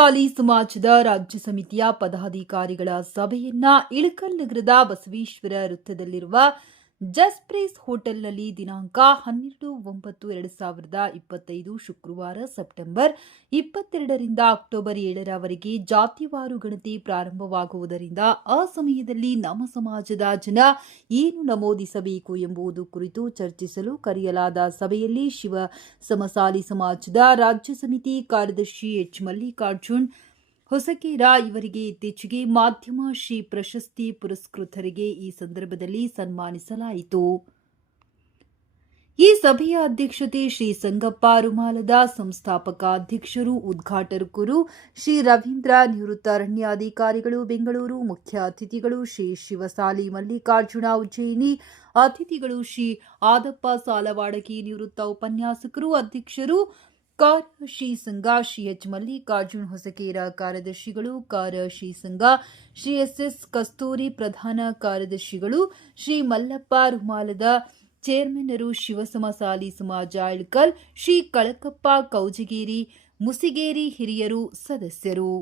ಸಮಸಾಲಿ ಸಮಾಜದ ರಾಜ್ಯ ಸಮಿತಿಯ ಪದಾಧಿಕಾರಿಗಳ ಸಭೆಯನ್ನ ಇಳಕಲ್ ನಗರದ ಬಸವೇಶ್ವರ ವೃತ್ತದಲ್ಲಿರುವ ಜಸ್ಪ್ರೀಸ್ ಹೋಟೆಲ್ನಲ್ಲಿ ದಿನಾಂಕ 12/9/2025 ಶುಕ್ರವಾರ ಸೆಪ್ಟೆಂಬರ್ 22ರಿಂದ ಅಕ್ಟೋಬರ್ 7ರವರೆಗೆ ಜಾತಿವಾರು ಗಣತಿ ಪ್ರಾರಂಭವಾಗುವುದರಿಂದ ಆ ಸಮಯದಲ್ಲಿ ನಮ್ಮ ಸಮಾಜದ ಜನ ಏನು ನಮೂದಿಸಬೇಕು ಎಂಬುದು ಕುರಿತು ಚರ್ಚಿಸಲು ಕರೆಯಲಾದ ಸಭೆಯಲ್ಲಿ ಶಿವ ಸಮಸಾಲಿ ಸಮಾಜದ ರಾಜ್ಯ ಸಮಿತಿ ಕಾರ್ಯದರ್ಶಿ ಎಚ್ ಮಲ್ಲಿಕಾರ್ಜುನ್ ಹೊಸಕೇರ ಇವರಿಗೆ ಇತ್ತೀಚೆಗೆ ಮಾಧ್ಯಮ ಶ್ರೀ ಪ್ರಶಸ್ತಿ ಪುರಸ್ಕೃತರಿಗೆ ಈ ಸಂದರ್ಭದಲ್ಲಿ ಸನ್ಮಾನಿಸಲಾಯಿತು. ಈ ಸಭೆಯ ಅಧ್ಯಕ್ಷತೆ ಶ್ರೀ ಸಂಗಪ್ಪ ರುಮಾಲದ, ಸಂಸ್ಥಾಪಕ ಅಧ್ಯಕ್ಷರು ಉದ್ಘಾಟಕರು ಶ್ರೀ ರವೀಂದ್ರ, ನಿವೃತ್ತ ಅರಣ್ಯಾಧಿಕಾರಿಗಳು ಬೆಂಗಳೂರು, ಮುಖ್ಯ ಅತಿಥಿಗಳು ಶ್ರೀ ಶಿವಸಾಲಿ ಮಲ್ಲಿಕಾರ್ಜುನ ಉಜ್ಜಯಿನಿ, ಅತಿಥಿಗಳು ಶ್ರೀ ಆದಪ್ಪ ಸಾಲವಾಡಗಿ, ನಿವೃತ್ತ ಉಪನ್ಯಾಸಕರು, ಅಧ್ಯಕ್ಷರು ಕಾರ್ಯ ಶ್ರೀ ಸಂಘ ಶ್ರೀ ಎಚ್ ಮಲ್ಲಿಕಾರ್ಜುನ್ ಹೊಸಕೇರ, ಕಾರ್ಯದರ್ಶಿಗಳು ಕಾರ್ಯ ಶ್ರೀ ಸಂಘ ಶ್ರೀ ಎಸ್ ಕಸ್ತೂರಿ, ಪ್ರಧಾನ ಕಾರ್ಯದರ್ಶಿಗಳು ಶ್ರೀ ಮಲ್ಲಪ್ಪ ರುಮಾಲದ, ಚೇರ್ಮನ್ನರು ಶಿವ ಸಮಸಾಲಿ ಸಮಾಜ ಇಳಕಲ್ ಶ್ರೀ ಕಳಕಪ್ಪ ಕೌಜಗೇರಿ, ಮುಸಿಗೇರಿ, ಹಿರಿಯರು ಸದಸ್ಯರು.